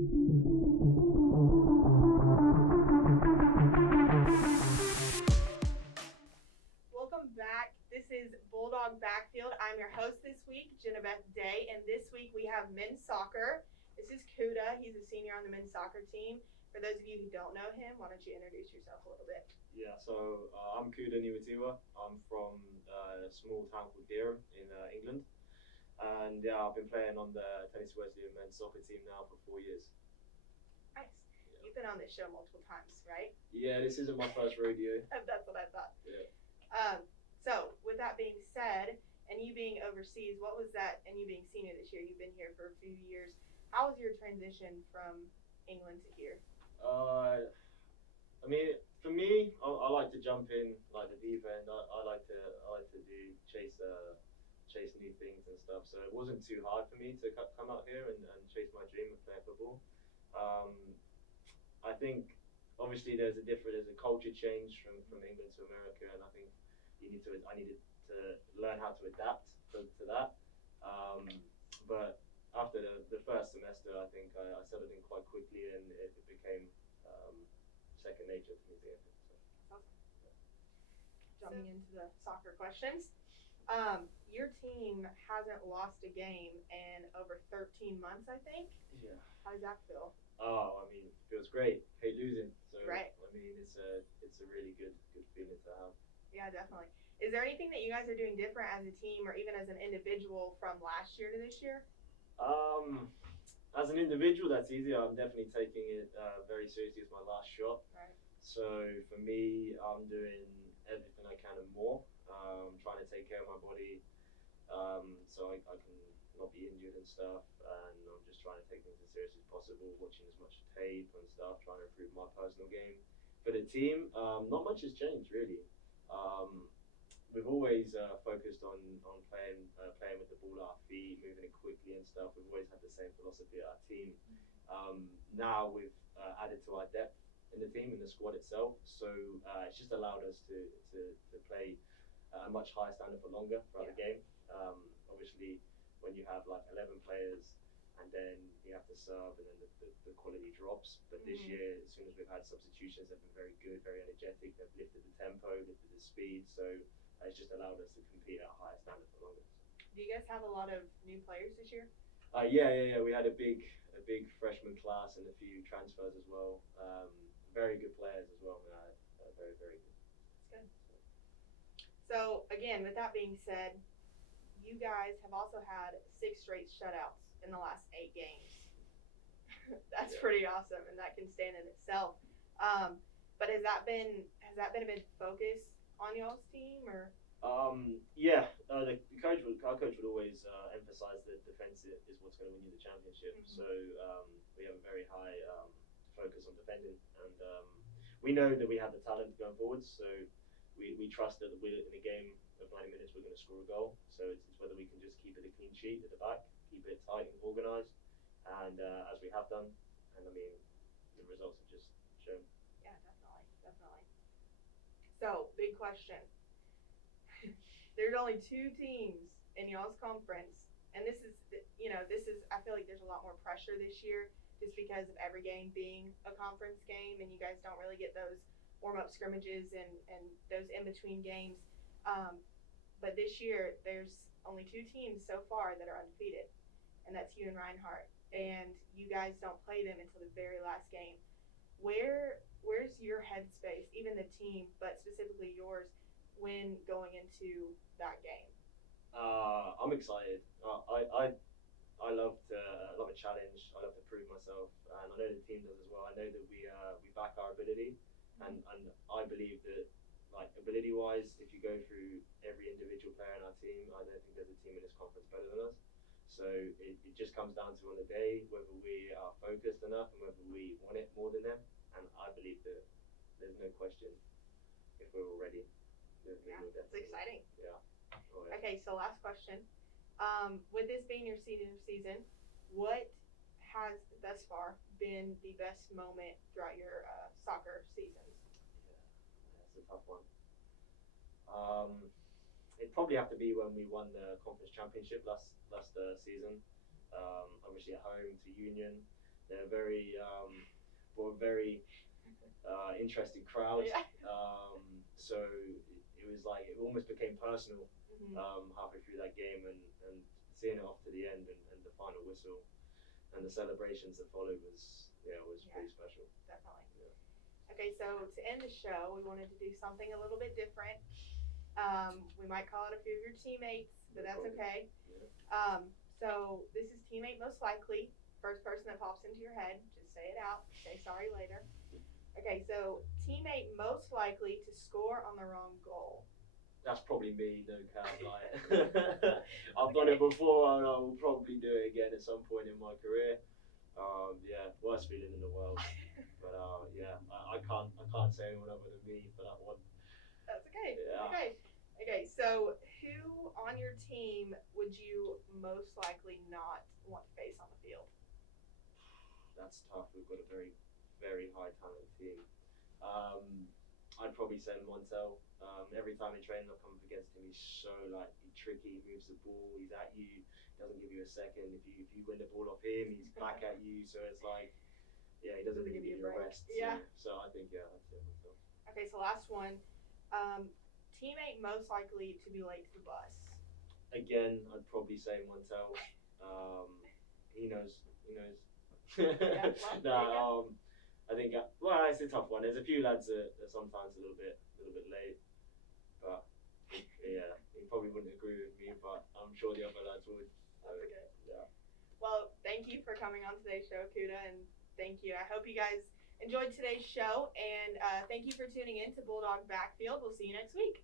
Welcome back. This is Bulldog Backfield. I'm your host this week, Ginnabeth Day, and this week we have men's soccer. This is Kuda. He's a senior on the men's soccer team. For those of you who don't know him, why don't you introduce yourself a little bit? Yeah, so I'm Kuda Nhiwatiwa. I'm from a small town called Durham in England. And yeah, I've been playing on the Tennessee Wesleyan men's soccer team now for 4 years. Nice. Yeah. You've been on this show multiple times, right? Yeah, this isn't my first rodeo. That's what I thought. Yeah. So with that being said, and you being overseas, what was that, and you being senior this year, you've been here for a few years, how was your transition from England to here? I mean, for me, I like to jump in like the deep end. I like to chase new things and stuff. So it wasn't too hard for me to come out here and chase my dream of playing football. I think obviously there's a culture change from England to America, and I think I needed to learn how to adapt to that. But after the first semester, I think I settled in quite quickly, and it became second nature to me. So. Awesome. Jumping into the soccer questions. Your team hasn't lost a game in over 13 months, I think. Yeah. How does that feel? Oh, I mean, it feels great. Hate losing. So right. I mean, it's a really good feeling to have. Yeah, definitely. Is there anything that you guys are doing different as a team or even as an individual from last year to this year? As an individual, that's easy. I'm definitely taking it very seriously as my last shot. Right. So for me, I'm doing everything I can and more. Trying to take care of my body, so I can not be injured and stuff. And I'm just trying to take things as seriously as possible. Watching as much tape and stuff. Trying to improve my personal game. For the team, not much has changed really. We've always focused on playing with the ball at our feet, moving it quickly and stuff. We've always had the same philosophy at our team. Now we've added to our depth in the team, in the squad itself. So it's just allowed us to play a much higher standard for longer throughout the game. Obviously, when you have like 11 players and then you have to serve, and then the quality drops. But this year, as soon as we've had substitutions, they've been very good, very energetic. They've lifted the tempo, lifted the speed. So it's just allowed us to compete at a higher standard for longer. Do you guys have a lot of new players this year? Yeah. We had a big freshman class and a few transfers as well. Very good players as well. Very, very good. That's good. So again, with that being said, you guys have also had 6 straight shutouts in the last 8 games. That's pretty awesome, and that can stand in itself. But has that been a big focus on y'all's team, or? Yeah, our coach would always emphasize that defense is what's going to win you the championship. So we have a very high focus on defending, and we know that we have the talent going forwards. So we trust that we're in a game of 90 minutes we're going to score a goal. So it's whether we can just keep it a clean sheet at the back, keep it tight and organised, and as we have done, and I mean the results have just shown. Yeah, definitely. So big question. There's only 2 teams in y'all's conference, and this is I feel like there's a lot more pressure this year just because of every game being a conference game, and you guys don't really get those warm-up scrimmages and those in-between games. But this year, there's only 2 teams so far that are undefeated, and that's you and Reinhardt, and you guys don't play them until the very last game. Where's your headspace, even the team, but specifically yours, when going into that game? I'm excited. I love a challenge. I love to prove myself, and I know the team does as well. I know that we back our ability, and I believe that, like, ability-wise, if you go through every individual player in our team, I don't think there's a team in this conference better than us. So it just comes down to on the day whether we are focused enough and whether we want it more than them. And I believe that there's no question if we're all ready. It's exciting. Yeah. Oh, yeah. Okay, so last question. With this being your senior season, what has thus far been the best moment throughout your soccer seasons? Yeah, that's a tough one. It'd probably have to be when we won the conference championship last season. Obviously at home to Union. they're very interesting crowd. Yeah. So it was like it almost became personal Mm-hmm. halfway through that game, and seeing it off to the end and the final whistle and the celebrations that followed was pretty special. Definitely. Yeah. Okay, so to end the show, we wanted to do something a little bit different. We might call it a few of your teammates, but that's okay. Yeah. So this is teammate most likely. First person that pops into your head, just say it out. Say sorry later. Okay, so teammate most likely to score on the wrong goal. That's probably me, no cap. Like, I've done it before, and I will probably do it again at some point in my career. Worst feeling in the world. But I can't say anyone other than me for that one. That's okay. Yeah. Okay. So who on your team would you most likely not want to face on the field? That's tough. We've got a very, very high talent team. I'd probably say Montel. Every time in training I come up against him, he's so tricky. He moves the ball, he's at you, doesn't give you a second. If you win the ball off him, he's back at you. So it's like, he doesn't really give you a rest. Yeah. So I think I'd say Montel. Okay, so last one. Teammate most likely to be late to the bus. Again, I'd probably say Montel. He knows. Yeah, well, I think it's a tough one. There's a few lads that are sometimes a little bit late, but yeah, he probably wouldn't agree with me, but I'm sure the other lads would. That's okay. Yeah. Well, thank you for coming on today's show, Kuda, and thank you. I hope you guys enjoyed today's show, and thank you for tuning in to Bulldog Backfield. We'll see you next week.